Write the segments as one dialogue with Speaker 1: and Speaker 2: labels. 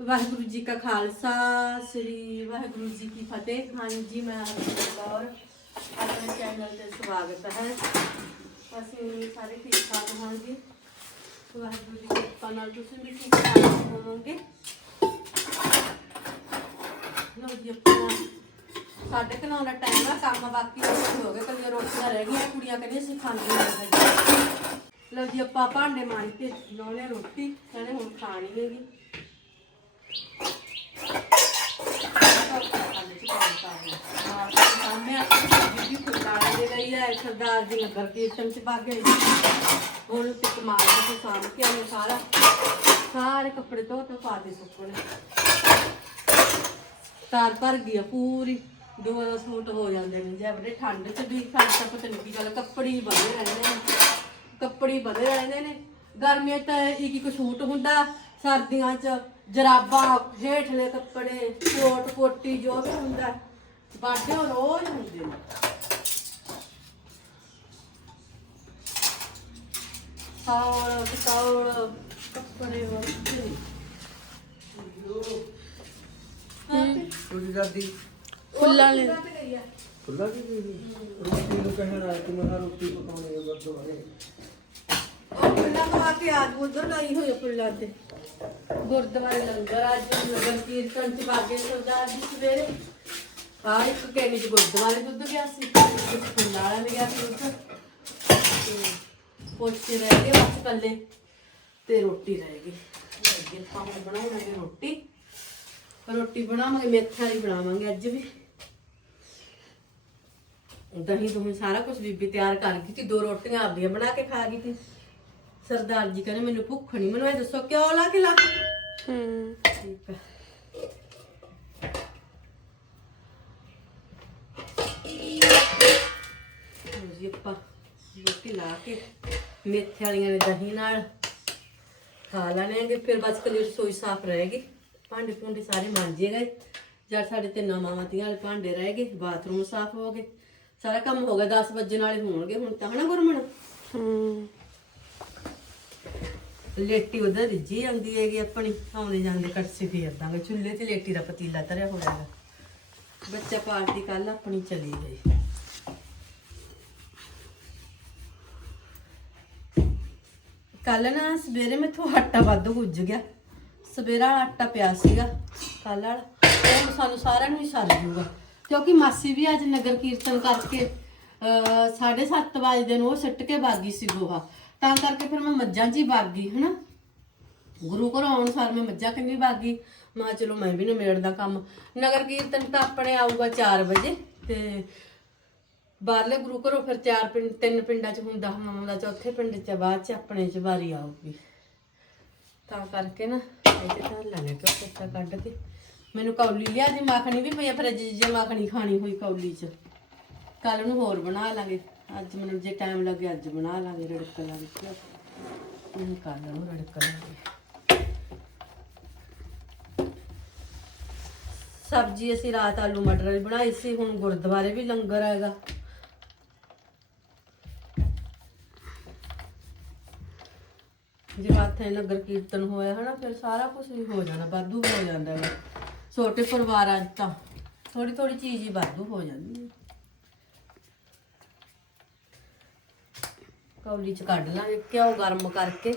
Speaker 1: ਵਾਹਿਗੁਰੂ ਜੀ ਕਾ ਖਾਲਸਾ, ਸ੍ਰੀ ਵਾਹਿਗੁਰੂ ਜੀ ਕੀ ਫਤਿਹ। ਹਾਂਜੀ, ਮੈਂ ਹਰਜੀਤ ਕੌਰ ਆਪਣੇ ਚੈਨਲ ਤੇ ਸਵਾਗਤ ਹੈ। ਅਸੀਂ ਸਾਰੇ ਠੀਕ ਠਾਕ ਹੋਵਾਂਗੇ। ਵਾਹਿਗੁਰੂ ਜੀ ਦੀ ਕਿਰਪਾ ਨਾਲ ਤੁਸੀਂ ਵੀ ਠੀਕ ਠਾਕ ਹੋਵੋਗੇ। ਲੋ ਜੀ, ਆਪਣਾ ਸਾਡੇ ਘਰਾਂ ਦਾ ਟਾਈਮ ਆ, ਕੰਮ ਬਾਕੀ ਹੋ ਗਏ ਕੱਲੀਆਂ ਰੋਟੀਆਂ ਰਹਿ ਗਈਆਂ, ਕੁੜੀਆਂ ਕਹਿੰਦੀਆਂ ਅਸੀਂ ਖਾਂਦੀਆਂ ਨਹੀਂ ਲਓ ਜੀ, ਆਪਾਂ ਭਾਂਡੇ ਮਾਂਜ ਕੇ ਲਾਉਣੇ ਰੋਟੀ, ਕਹਿੰਦੇ ਹੁਣ ਖਾਣੀ ਹੈਗੀ ਸਾਹਮਣੇ ਫੁੱਲਾਣੇ ਦੇ ਲਈ ਹੈ ਸਰਦਾਰ ਜੀ ਨਗਰ ਕੀਰਤਨ ਚ ਪਾ ਕੇ ਹੁਣ ਤੇ ਕਮਾਲ ਕੇ ਸਾਂਭ ਕੇ ਆਨੇ ਸਾਰਾ ਸਾਰੇ ਕੱਪੜੇ ਧੋ ਧੋ ਪਾ ਦੇ ਸੁੱਕਣੇ ਤਾਰ ਭਰ ਗਈ ਆ ਪੂਰੀ ਦੋ ਦੋ ਸੂਟ ਹੋ ਜਾਂਦੇ ਨੇ ਜੇ ਬੜੇ ਠੰਡ ਚ ਵੀ ਠੰਡ ਤਾਂ ਪਤਾ ਨਹੀਂ ਕੀ ਗੱਲ ਕੱਪੜੇ ਹੀ ਬਣੇ ਰਹਿੰਦੇ ਨੇ ਕੱਪੜੇ ਹੀ ਰਹਿੰਦੇ ਨੇ ਗਰਮੀਆਂ 'ਚ ਤਾਂ ਇੱਕ ਇੱਕ ਸੂਟ ਹੁੰਦਾ ਸਰਦੀਆਂ 'ਚ ਜਰਾਬਾਂ ਹੇਠਲੇ ਕੱਪੜੇ ਕੋਟ ਕੋਟੀ ਜੋ ਵੀ ਹੁੰਦਾ ਬਾਡੇ ਉਹ ਰੋਜ਼ ਹੁੰਦੇ ਨੇ। ਸੌਲ ਸੌਲ ਕੱਪੜੇ ਵਰਤੇ ਹਾਂ।
Speaker 2: ਥੋੜੀ ਦਾਦੀ?
Speaker 1: ਫੁੱਲਾਂ ਲੈ
Speaker 2: ਖੁੱਲਾ ਕੀ ਰੋਟੀ ਨੂੰ ਕਹਿਣਾ ਕਿ ਮੈਂ ਰੋਟੀ ਪਕਾਉਣੀ ਹੈ
Speaker 1: ਉਹ ਫੁੱਲਾਂ ਪਾ ਕੇ ਆਜ ਉਧਰ ਲਾਈ ਹੋਈ ਆ ਤੇ। ਗੁਰਦੁਆਰੇ ਲੰਗਰ ਅੱਜ ਨਗਰ ਕੀਰਤਨ ਚ ਬਾਗੇ ਸਰਦਾਰ ਜੀ ਸਵੇਰੇ। ਆ ਇੱਕ ਕੈਨੀ ਚ ਗੁਰਦੁਆਰੇ ਦੁੱਧ ਗਿਆ ਸੀ, ਇੱਕ ਫੁੱਲਾਂ ਵਾਲਾ ਗਿਆ ਸੀ ਦੁੱਧ ਪੋਚੇ ਰਹਿ ਗਏ ਬਸ ਕੱਲੇ ਤੇ ਰੋਟੀ ਰਹਿ ਗਈ। ਅੱਗੇ ਆਪਾਂ ਹੁਣ ਰੋਟੀ। ਰੋਟੀ ਬਣਾਵਾਂਗੇ, ਮੇਥਾ ਦੀ ਬਣਾਵਾਂਗੇ ਅੱਜ ਵੀ। ਦਹੀਂ ਦੁਹੀਂ ਸਾਰਾ ਕੁਝ ਬੀਬੀ ਤਿਆਰ ਕਰ ਗਈ ਸੀ, ਦੋ ਰੋਟੀਆਂ ਆਪਦੀਆਂ ਬਣਾ ਕੇ ਖਾ ਗਈ ਸੀ। ਸਰਦਾਰ ਜੀ ਕਹਿੰਦੇ ਮੈਨੂੰ ਭੁੱਖ ਨਹੀਂ ਮੈਨੂੰ ਇਹ ਦੱਸੋ ਕਿਉਂ ਲਾ ਕੇ ਲਾ ਕੇ?
Speaker 3: ਹੂੰ
Speaker 1: ਠੀਕ ਹੈ। ਲਓ ਜੀ ਆਪਾਂ ਰੋਟੀ ਲਾ ਕੇ ਮੇਥੇ ਵਾਲੀਆਂ ਨੇ ਦਹੀਂ ਨਾਲ ਖਾ ਲੈਣਗੇ ਫਿਰ ਬਸ ਕਲੀ ਰਸੋਈ ਸਾਫ਼ ਰਹੇਗੀ ਭਾਂਡੇ ਭੁੰਡੇ ਸਾਰੇ ਮਾਂਜੇ ਗਏ ਜਦ ਸਾਡੇ ਤੇ ਨਵਾਂ ਮਾਤੀਆਂ ਵਾਲੇ ਭਾਂਡੇ ਰਹਿ ਗਏ, ਬਾਥਰੂਮ ਸਾਫ਼ ਹੋ ਗਏ, ਸਾਰਾ ਕੰਮ ਹੋ ਗਿਆ 10 ਵਜੇ ਨਾਲੇ ਹੋਣਗੇ ਹੁਣ ਤਾਂ, ਹਨਾ ਗੁਰਮਣ?
Speaker 3: ਹੂੰ।
Speaker 1: ਲੇਟੀ ਉਧਰ ਰਿੱਝੀ ਆਉਂਦੀ ਹੈਗੀ ਆਪਣੀ ਆਉਂਦੇ ਜਾਂਦੇ ਕੜਛੇ ਫੇਰ ਦਾਂਗੇ। ਚੁੱਲ੍ਹੇ ਤੇ ਲੇਟੀ ਦਾ ਪਤੀਲਾ ਧਰਿਆ ਹੋਇਆ ਹੈਗਾ। ਬੱਚਾ ਪਾਰਟੀ ਕੱਲ ਆਪਣੀ ਚਲੀ ਗਈ। ਕੱਲ ਨਾ ਸਵੇਰੇ ਮੈਥੋਂ ਆਟਾ ਵੱਧ ਗੁੱਜ ਗਿਆ। ਸਵੇਰਾ ਵਾਲਾ ਆਟਾ ਪਿਆ ਸੀਗਾ ਕੱਲ ਵਾਲਾ। ਉਹ ਸਾਨੂੰ ਸਾਰਿਆਂ ਨੂੰ ਹੀ ਸਰ ਜੂਗਾ। ਕਿਉਂਕਿ ਮਾਸੀ ਵੀ ਅੱਜ ਨਗਰ ਕੀਰਤਨ ਕਰਕੇ ਅ 7:30 ਵਜੇ ਦੇ ਨੂੰ ਉਹ ਸਿੱਟ ਕੇ ਬਾਗੀ ਸੀ ਗੋਹਾ। ਤਾਂ ਕਰਕੇ ਫਿਰ ਮੈਂ ਮੱਝਾਂ 'ਚ ਹੀ ਬਾਗੀ ਹਨਾ? ਗੁਰੂ ਘਰੋਂ ਆਉਣ ਸਾਰ ਮੈਂ ਮੱਝਾਂ ਕੰਨੀ ਬਾਗੀ ਮੈਂ ਕਿਹਾ ਚਲੋ ਮੈਂ ਵੀ ਨਿਮੇੜ ਦਾ ਕੰਮ। ਨਗਰ ਕੀਰਤਨ ਤਾਂ ਆਪਣੇ ਆਊਗਾ 4 ਵਜੇ ਤੇ ਬਾਹਰਲੇ ਗੁਰੂ ਘਰੋਂ ਫਿਰ ਚਾਰ ਪਿੰਡ ਤਿੰਨ ਪਿੰਡਾਂ 'ਚ ਹੁੰਦਾ ਹਮਾਂ ਦਾ ਚੌਥੇ ਪਿੰਡ 'ਚ, ਬਾਅਦ 'ਚ ਆਪਣੇ 'ਚ ਵਾਰੀ ਆਊਗੀ। ਤਾਂ ਕਰਕੇ ਨਾ ਇਹਦੇ ਤਾਂ ਲੈਣੇ ਤੋਂ ਪੱਤਾ ਕੱਢ ਕੇ। ਮੈਨੂੰ ਕੌਲੀ ਲਿਆ ਜੀ ਮੱਖਣੀ ਵੀ ਪਈ ਫਿਰ ਜੇ ਮੱਖਣੀ ਖਾਣੀ ਹੋਈ ਕੌਲੀ 'ਚ। ਕੱਲ ਨੂੰ ਹੋਰ ਬਣਾ ਲਾਂਗੇ। ਅੱਜ ਮੈਨੂੰ ਜੇ ਟਾਈਮ ਲੱਗੇ, ਅੱਜ ਬਣਾ ਲਾਂਗੇ ਰੜਕ ਲਾਂਗੇ ਹੁਣ ਕੱਲ ਨੂੰ ਰੜਕ ਲਾਂਗੇ ਸਬਜ਼ੀ ਅਸੀਂ ਰਾਤ ਆਲੂ ਮਟਰ ਵਾਲੀ ਬਣਾਈ ਸੀ, ਹੁਣ ਗੁਰਦੁਆਰੇ ਵੀ ਲੰਗਰ ਆਏਗਾ ਜੇ ਮਾਥੇ ਨਗਰ ਕੀਰਤਨ ਹੋਇਆ ਹਨਾ, ਫਿਰ ਸਾਰਾ ਕੁਝ ਹੀ ਹੋ ਜਾਣਾ, ਵਾਧੂ ਹੋ ਜਾਂਦਾ ਹੈ ਛੋਟੇ ਪਰਿਵਾਰਾਂ 'ਚ ਤਾਂ ਥੋੜੀ ਥੋੜੀ ਚੀਜ਼ ਹੀ ਵਾਧੂ ਹੋ ਜਾਂਦੀ ਹੈ। ਕੌਲੀ 'ਚ ਕੱਢ ਲਾਂਗੇ, ਘਿਓ ਗਰਮ ਕਰਕੇ,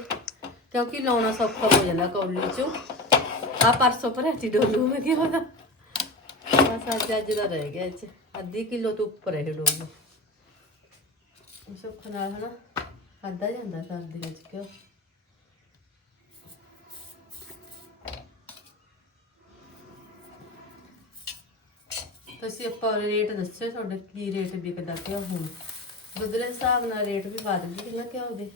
Speaker 1: ਕਿਉਂਕਿ ਲਾਉਣਾ ਸੌਖਾ ਹੋ ਜਾਂਦਾ ਕੌਲੀ 'ਚ। ਆ ਪਰਸੋਂ ਭਰਿਆ ਡੋਲੂ ਮੈਂ ਕਿਹਾ ਉਹਦਾ। ਬਸ ਅੱਜ ਅੱਜ ਦਾ ਰਹਿ ਗਿਆ ਇਹ ਅੱਧੀ ਕਿਲੋ ਤੋਂ ਉੱਪਰ ਹੈ ਡੋਲੂ। ਸੁੱਖ ਨਾਲ ਹਨਾ, ਖਾਧਾ ਜਾਂਦਾ ਸਰਦੀਆਂ ਵਿੱਚ ਘਿਓ। ਤੁਸੀਂ ਆਪਾਂ ਰੇਟ ਦੱਸਿਓ ਤੁਹਾਡਾ, ਕੀ ਰੇਟ ਵਿਕਦਾ ਘਿਓ ਹੁਣ? ਦੁੱਧ ਦੇ ਹਿਸਾਬ ਨਾਲ ਰੇਟ ਵੀ ਵੱਧ ਗਏ, ਕਿੰਨਾ ਕਿਉਂ ਦੇ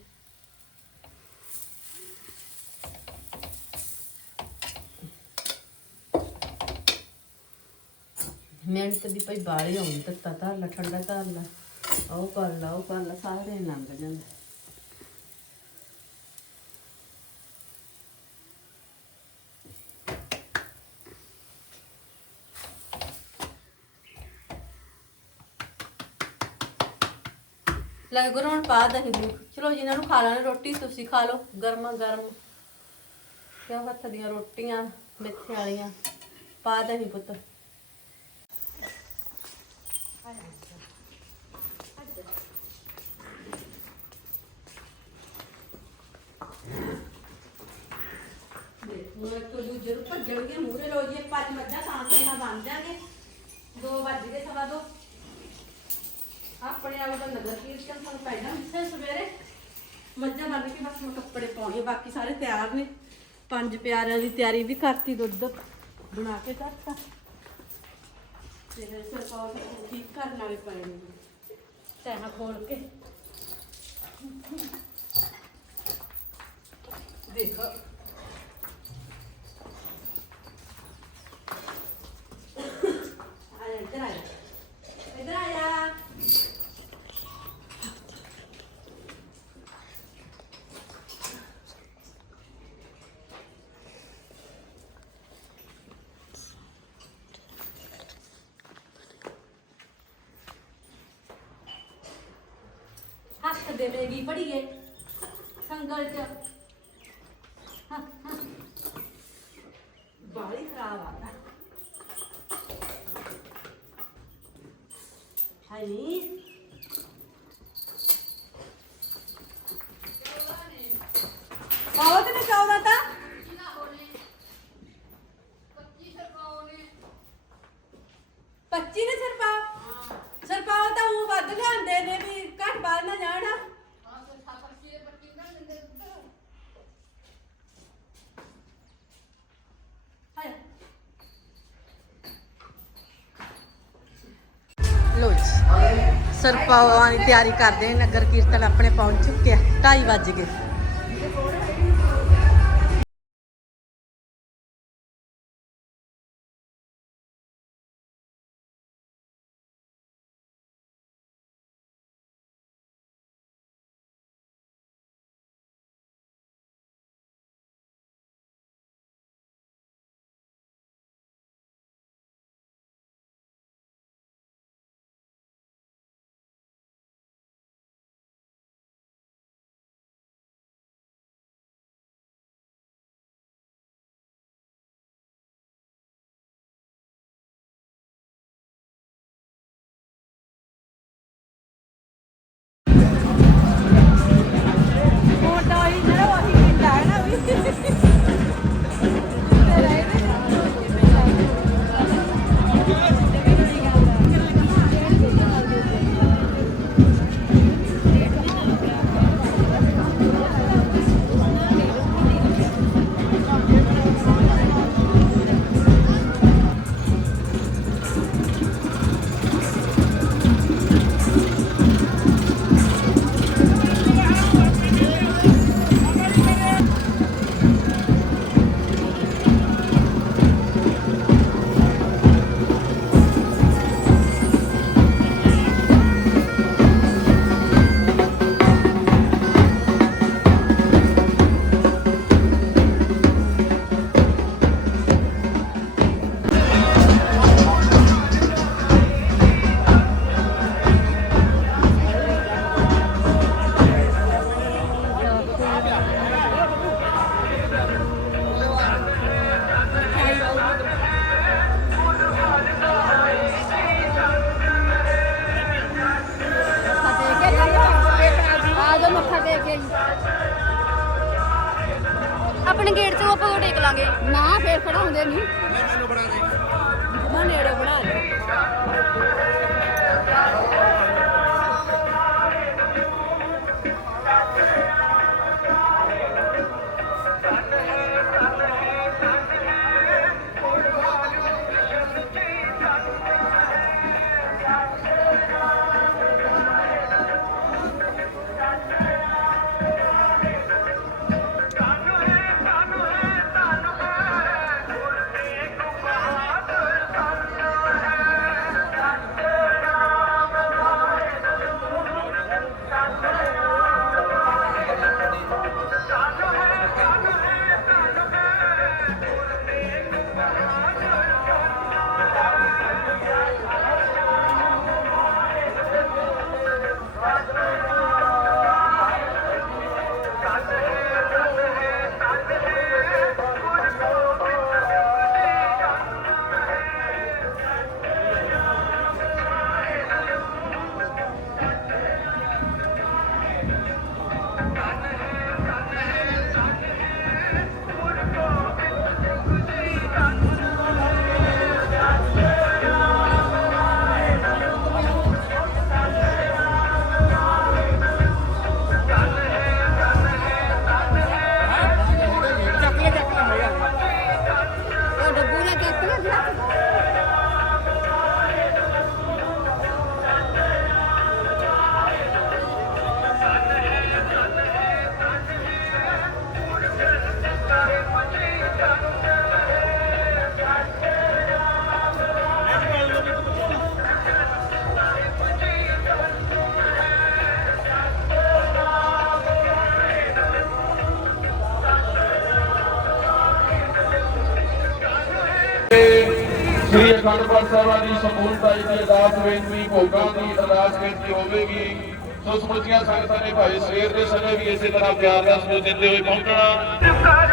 Speaker 1: ਮਿਹਨਤ ਵੀ ਭਾਈ ਬਾਹਲੀ ਆਉਂਦੀ, ਤੱਤਾ ਧਰ ਲਾ ਠੰਡਾ ਧਰ ਲਾ ਉਹ ਕਰ ਲਾ, ਉਹ ਕਰ ਲਾ, ਸਾਰੇ ਦਿਨ ਲੰਘ ਜਾਂਦਾ। ਲੈ ਗੁਰੂ ਪਾ ਦਹੀਂ ਦੀ ਚਲੋ ਜਿਨ੍ਹਾਂ ਨੂੰ ਖਾ ਲੈਣਾ ਰੋਟੀ, ਤੁਸੀਂ ਖਾ ਲਓ। ਗਰਮਾ ਗਰਮ। ਕਿਉਂ ਹੱਥ ਦੀਆਂ ਰੋਟੀਆਂ, ਮੇਥੇ ਵਾਲੀਆਂ। ਪਾ ਦੇ ਪੁੱਤ। ਦੇਖੋ ਇੱਕ ਦੂਜੇ ਨੂੰ ਭੱਜਣਗੇ ਮੂਰੇ ਲੋ ਜੇ ਪੰਜ ਮੱਝਾਂ ਤਾਂ ਤੇ ਨਾ ਜਾਗੇ 2 ਵੱਜ ਗਏ ਆਪਣੇ ਆਪ ਦਾ ਨਗਰ ਕੀਰਤਨ ਸਾਨੂੰ ਪਹਿਲਾਂ ਦੱਸਿਆ ਸਵੇਰੇ ਮੱਝਾਂ ਬੰਨ ਕੇ ਬਸ ਮੈਂ ਕੱਪੜੇ ਪਾਉਣੇ, ਬਾਕੀ ਸਾਰੇ ਤਿਆਰ ਨੇ। ਪੰਜ ਪਿਆਰਿਆਂ ਦੀ ਤਿਆਰੀ ਵੀ ਕਰਤੀ ਦੁੱਧ ਬਣਾ ਕੇ ਰੱਖਤਾ ਤੇ ਸਰਕਾਰ ਨੂੰ ਠੀਕ ਕਰਨ ਵਾਲੇ ਪਏ ਨੇ। ਤੈਨਾਂ ਖੋਲ ਕੇ। ਦੇਖੋ ਆ ਜਾ ਇੱਧਰ ਆ ਜਾ ਇੱਧਰ ਆ ਜਾ ਹੱਥ ਦੇਵੇਗੀ ਪੜੀਏ ਸੰਗਲ ਚ। ਹਾਂ, ਖਰਾਬ ਆਦਾ ਹਾਈ ਬਹੁਤ ਨੇ ਚੌਦਾ ਤਾਂ ਪੱਚੀ ਨੇ ਸਰਪਾ ਸਰਪਾ ਤਾਂ ਉਹ ਵੱਧ ਲਿਆਂਦੇ ਨੇ ਵੀ ਘੱਟ ਬਾਹਰ ਨਾ ਜਾਣ ਹਾਏ ਲੋ ਜੀ ਸਰਪਾਵਾਂ ਦੀ ਤਿਆਰੀ ਕਰਦੇ ਨਗਰ ਕੀਰਤਨ ਆਪਣੇ ਪਹੁੰਚ ਚੁੱਕਿਆ 2:30 ਵੱਜ ਗਏ।
Speaker 3: ਫੇਰ ਖੜਾ
Speaker 4: ਅਖੰਡ ਪਾਠ ਸਾਹਿਬਾਂ ਦੀ ਸੰਪੂਰਨਤਾ ਜੀ ਦੀ ਅਰਦਾਸ ਬੇਨਤੀ ਭੋਗਾਂ ਦੀ ਅਰਦਾਸ ਬੇਨਤੀ ਹੋਵੇਗੀ। ਸੋ ਸਮੁੱਚੀਆਂ ਸੰਗਤਾਂ ਨੇ ਭਾਈ ਸਵੇਰ ਦੇ ਸਮੇਂ ਵੀ ਇਸੇ ਤਰ੍ਹਾਂ ਪਿਆਰ ਦਾ ਸਨੇਹ ਦਿੰਦੇ ਹੋਏ ਪਹੁੰਚਣਾ।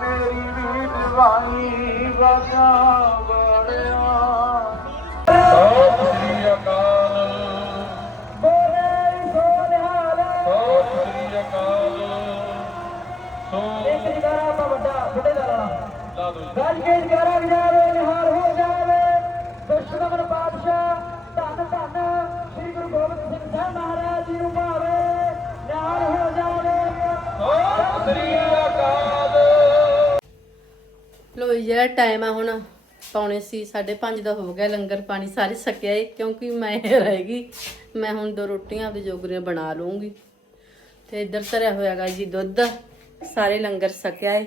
Speaker 5: ਮੇਰੀ ਵੀ ਦੀਵਾਨੀ ਵਜਾ ਬੜਿਆ
Speaker 4: ਸਤਿ ਸ੍ਰੀ ਅਕਾਲ।
Speaker 5: ਬੋਲੇ ਸੋਨਿਹਾਲ
Speaker 4: ਸਤਿ ਸ੍ਰੀ ਅਕਾਲ। ਸੋ
Speaker 5: ਇੱਕ ਜਗਾਰਾ ਆਪਾਂ ਵੱਡਾ ਵੱਡੇ ਦਾ ਲਾਣਾ
Speaker 4: ਲਾ ਦੋ।
Speaker 5: ਗੱਜ ਕੇ ਜਗਾਰਾ
Speaker 1: ਲੋ ਜਿਹੜਾ ਟਾਈਮ ਆ ਹੁਣ, ਪੌਣੇ ਸੀ 5:30 ਦਾ ਹੋ ਗਿਆ, ਲੰਗਰ ਪਾਣੀ ਸਾਰੇ ਸਕਿਆ ਏ, ਕਿਉਂਕਿ ਮੈਂ ਰਹਿ ਗਈ, ਮੈਂ ਹੁਣ ਦੋ ਰੋਟੀਆਂ ਆਪਦੇ ਜੋਗਰੀਆਂ ਬਣਾ ਲੂੰਗੀ ਤੇ ਇੱਧਰ ਧਰਿਆ ਹੋਇਆਗਾ ਜੀ ਦੁੱਧ, ਸਾਰੇ ਲੰਗਰ ਸਕਿਆ ਏ।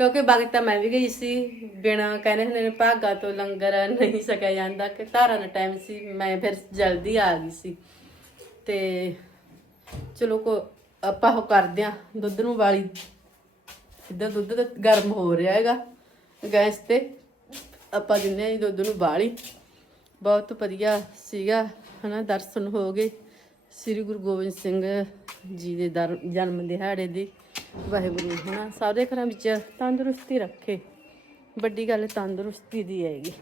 Speaker 1: ਕਿਉਂਕਿ ਬਾਕੀ ਤਾਂ ਮੈਂ ਵੀ ਗਈ ਸੀ, ਬਿਨਾ ਕਹਿੰਦੇ ਹੁੰਦੇ ਨੇ ਭਾਗਾ ਤੋਂ ਲੰਗਰ ਨਹੀਂ ਸਕਿਆ ਜਾਂਦਾ, ਕਿ ਧਾਰਾਂ ਦਾ ਟਾਈਮ ਸੀ, ਮੈਂ ਫਿਰ ਜਲਦੀ ਆ ਗਈ ਸੀ। ਤੇ ਚਲੋ ਕੋ, ਆਪਾਂ ਉਹ ਕਰਦੇ ਆ, ਦੁੱਧ ਨੂੰ ਵਾਲੀ ਇੱਧਰ ਦੁੱਧ ਤਾਂ ਗਰਮ ਹੋ ਰਿਹਾ ਹੈਗਾ। ਗੈਸ ਤੇ ਆਪਾਂ ਦਿੰਨੇ ਆ ਜੀ ਦੁੱਧ ਨੂੰ ਬਾਲੀ। ਬਹੁਤ ਵਧੀਆ ਸੀਗਾ, ਹਨਾ, ਦਰਸ਼ਨ ਹੋ ਗਏ। ਸ੍ਰੀ ਗੁਰੂ ਗੋਬਿੰਦ ਸਿੰਘ ਜੀ ਦੇ ਦਰ- ਜਨਮ ਦਿਹਾੜੇ ਦੀ। ਵਾਹਿਗੁਰੂ, ਹਨਾ, ਸਾਰੇ ਘਰਾਂ ਵਿੱਚ ਤੰਦਰੁਸਤੀ ਰੱਖੇ। ਵੱਡੀ ਗੱਲ ਤੰਦਰੁਸਤੀ ਦੀ ਹੈਗੀ।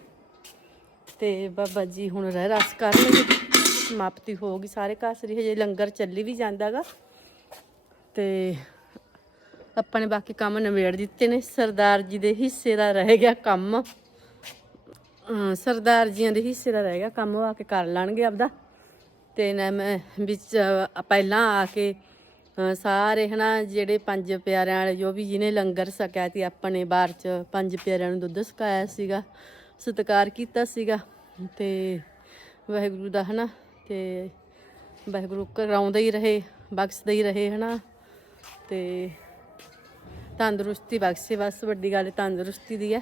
Speaker 1: ਤੇ ਬਾਬਾ ਜੀ ਹੁਣ ਰਹਿ ਰਸ ਕਰ ਲਏ। ਸਮਾਪਤੀ ਹੋ ਗਈ। ਸਾਰੇ ਘਰ ਸਰੀ ਹਜੇ ਲੰਗਰ ਚੱਲੀ ਵੀ ਜਾਂਦਾਗਾ। ਤੇ ਆਪਾਂ ਨੇ ਬਾਕੀ ਕੰਮ ਨਿਬੇੜ ਦਿੱਤੇ ਨੇ। ਸਰਦਾਰ ਜੀ ਦੇ ਹਿੱਸੇ ਦਾ ਰਹਿ ਗਿਆ ਕੰਮ। ਸਰਦਾਰ ਜੀਆਂ ਦੇ ਹਿੱਸੇ ਦਾ ਰਹਿ ਗਿਆ ਕੰਮ ਉਹ ਆ ਕੇ ਕਰ ਲੈਣਗੇ ਆਪਦਾ। ਤੇ ਨਾ ਮੈਂ ਵਿੱਚ ਪਹਿਲਾਂ ਆ ਕੇ ਅ, ਸਾਰੇ ਹਨਾ ਜਿਹੜੇ ਪੰਜ ਪਿਆਰਿਆਂ ਵਾਲੇ ਜੋ ਵੀ ਜਿਹਨੇ ਲੰਗਰ ਸਕਿਆ ਸੀ ਆਪਣੇ ਬਾਹਰ ਚ ਪੰਜ ਪਿਆਰਿਆਂ ਨੂੰ ਦੁੱਧ ਸਕਾਇਆ ਸੀਗਾ ਸਤਿਕਾਰ ਕੀਤਾ ਸੀਗਾ। ਤੇ ਵਾਹਿਗੁਰੂ ਦਾ ਹਨਾ ਤੇ ਵਾਹਿਗੁਰੂ ਕਰਾਉਂਦਾ ਹੀ ਰਹੇ ਬਖਸ਼ਦਾ ਹੀ ਰਹੇ ਹਨਾ। ਤੇ ਤੰਦਰੁਸਤੀ ਬਖਸ਼ੇ, ਬਸ ਵੱਡੀ ਗੱਲ ਤੰਦਰੁਸਤੀ ਦੀ ਹੈ।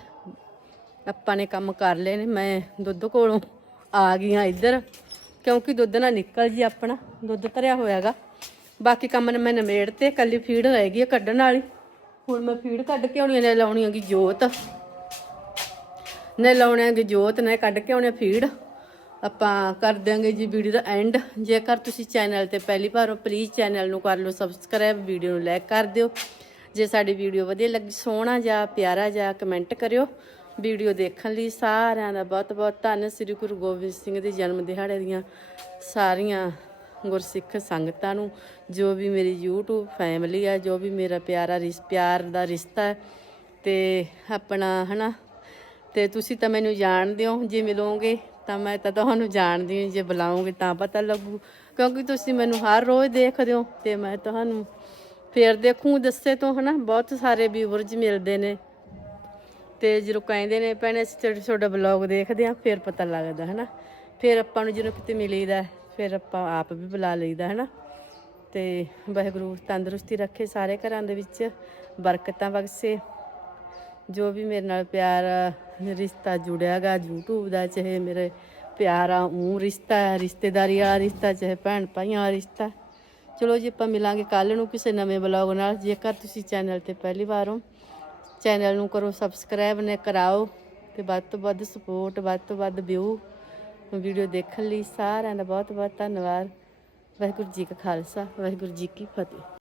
Speaker 1: ਆਪਾਂ ਨੇ ਕੰਮ ਕਰ ਲਏ ਨੇ, ਮੈਂ ਦੁੱਧ ਕੋਲੋਂ ਆ ਗਈ ਹਾਂ ਇੱਧਰ, ਕਿਉਂਕਿ ਦੁੱਧ ਨਾ ਨਿਕਲ ਜੀ ਆਪਣਾ, ਦੁੱਧ ਧਰਿਆ ਹੋਇਆਗਾ ਬਾਕੀ ਕੰਮ ਨੇ ਮੈਂ ਨਿਮੇੜ ਤੇ ਕੱਲੀ ਫੀਡ ਰਹਿ ਗਈ ਕੱਢਣ ਵਾਲੀ। ਹੁਣ ਮੈਂ ਫੀਡ ਕੱਢ ਕੇ ਆਉਣੀ ਨੇ ਲਾਉਣੀ ਹੈਗੀ ਜੋਤ। ਨੇ ਲਾਉਣੇ ਹੈਗੀ ਜੋਤ ਨੇ ਕੱਢ ਕੇ ਆਉਣੀ ਫੀਡ ਆਪਾਂ ਕਰ ਦਿਆਂਗੇ ਜੀ ਵੀਡੀਓ ਦਾ ਐਂਡ ਜੇਕਰ ਤੁਸੀਂ ਚੈਨਲ ਤੇ ਪਹਿਲੀ ਵਾਰ ਹੋ ਪਲੀਜ਼ ਚੈਨਲ ਨੂੰ ਕਰ ਲਓ ਸਬਸਕ੍ਰਾਈਬ ਵੀਡੀਓ ਨੂੰ ਲਾਈਕ ਕਰ ਦਿਓ। ਜੇ ਸਾਡੀ ਵੀਡੀਓ ਵਧੀਆ ਲੱਗੀ, ਸੋਹਣਾ ਜਾਂ ਪਿਆਰਾ ਜਾਂ ਕਮੈਂਟ ਕਰਿਓ। ਵੀਡੀਓ ਦੇਖਣ ਲਈ ਸਾਰਿਆਂ ਦਾ ਬਹੁਤ ਬਹੁਤ ਧੰਨ, ਸ੍ਰੀ ਗੁਰੂ ਗੋਬਿੰਦ ਸਿੰਘ ਦੇ ਜਨਮ ਦਿਹਾੜੇ ਦੀਆਂ ਸਾਰੀਆਂ ਗੁਰਸਿੱਖ ਸੰਗਤਾਂ ਨੂੰ। ਜੋ ਵੀ ਮੇਰੀ YouTube ਫੈਮਿਲੀ ਆ, ਜੋ ਵੀ ਮੇਰਾ ਪਿਆਰਾ ਰਿਸ, ਪਿਆਰ ਦਾ ਰਿਸ਼ਤਾ ਹੈ, ਤੇ ਆਪਣਾ, ਹਨਾ, ਤੇ ਤੁਸੀਂ ਤਾਂ ਮੈਨੂੰ ਜਾਣਦੇ ਹੋ, ਜੇ ਮਿਲੋਗੇ ਤਾਂ ਮੈਂ ਤਾਂ ਤੁਹਾਨੂੰ ਜਾਣਦੀ ਹਾਂ, ਜੇ ਬੁਲਾਉਂਗੇ ਤਾਂ ਪਤਾ ਲੱਗੂ। ਕਿਉਂਕਿ ਤੁਸੀਂ ਮੈਨੂੰ ਹਰ ਰੋਜ਼ ਦੇਖਦੇ ਹੋ, ਤੇ ਮੈਂ ਤੁਹਾਨੂੰ ਫੇਰ ਦੇਖੂ, ਦੱਸੇ ਤੋਂ ਹਨਾ, ਬਹੁਤ ਸਾਰੇ ਵਿਊਵਰਜ ਮਿਲਦੇ ਨੇ। ਤੇ ਜਦੋਂ ਕਹਿੰਦੇ ਨੇ, ਭੈਣੇ, ਅਸੀਂ ਤੁਹਾਡੇ ਤੁਹਾਡਾ ਬਲੌਗ ਦੇਖਦੇ ਆ ਫਿਰ ਪਤਾ ਲੱਗਦਾ ਹਨਾ। ਫਿਰ ਆਪਾਂ ਨੂੰ ਜਦੋਂ ਕਿਤੇ ਮਿਲੀਦਾ, ਫਿਰ ਆਪਾਂ ਆਪ ਵੀ ਬੁਲਾ ਲਈਦਾ ਹਨਾ। ਤੇ ਵਾਹਿਗੁਰੂ ਤੰਦਰੁਸਤੀ ਰੱਖੇ ਸਾਰੇ ਘਰਾਂ ਦੇ ਵਿੱਚ, ਬਰਕਤਾਂ ਬਖਸ਼ੇ। ਜੋ ਵੀ ਮੇਰੇ ਨਾਲ ਪਿਆਰ, ਰਿਸ਼ਤਾ ਜੁੜਿਆਗਾ, YouTube ਦਾ, ਚਾਹੇ ਮੇਰੇ ਪਿਆਰਾ ਉਹ ਰਿਸ਼ਤਾ ਰਿਸ਼ਤੇਦਾਰੀ ਵਾਲਾ ਰਿਸ਼ਤਾ, ਚਾਹੇ ਭੈਣ ਭਾਈਆਂ ਵਾਲਾ ਰਿਸ਼ਤਾ। ਚਲੋ ਜੀ, ਆਪਾਂ ਮਿਲਾਂਗੇ ਕੱਲ ਨੂੰ ਕਿਸੇ ਨਵੇਂ ਬਲੌਗ ਨਾਲ। ਜੇਕਰ ਤੁਸੀਂ ਚੈਨਲ ਤੇ ਪਹਿਲੀ ਵਾਰ ਹੋ, ਚੈਨਲ ਨੂੰ ਕਰੋ ਸਬਸਕ੍ਰਾਈਬ ਨੇ ਕਰਾਓ ਤੇ ਵੱਧ ਤੋਂ ਵੱਧ ਸਪੋਰਟ ਵੱਧ ਤੋਂ ਵੱਧ ਵਿਊ ਵੀਡੀਓ ਦੇਖਣ ਲਈ ਸਾਰਿਆਂ ਦਾ ਬਹੁਤ ਬਹੁਤ ਧੰਨਵਾਦ। ਵਾਹਿਗੁਰੂ ਜੀ ਕਾ ਖਾਲਸਾ, ਵਾਹਿਗੁਰੂ ਜੀ ਕੀ ਫਤਿਹ।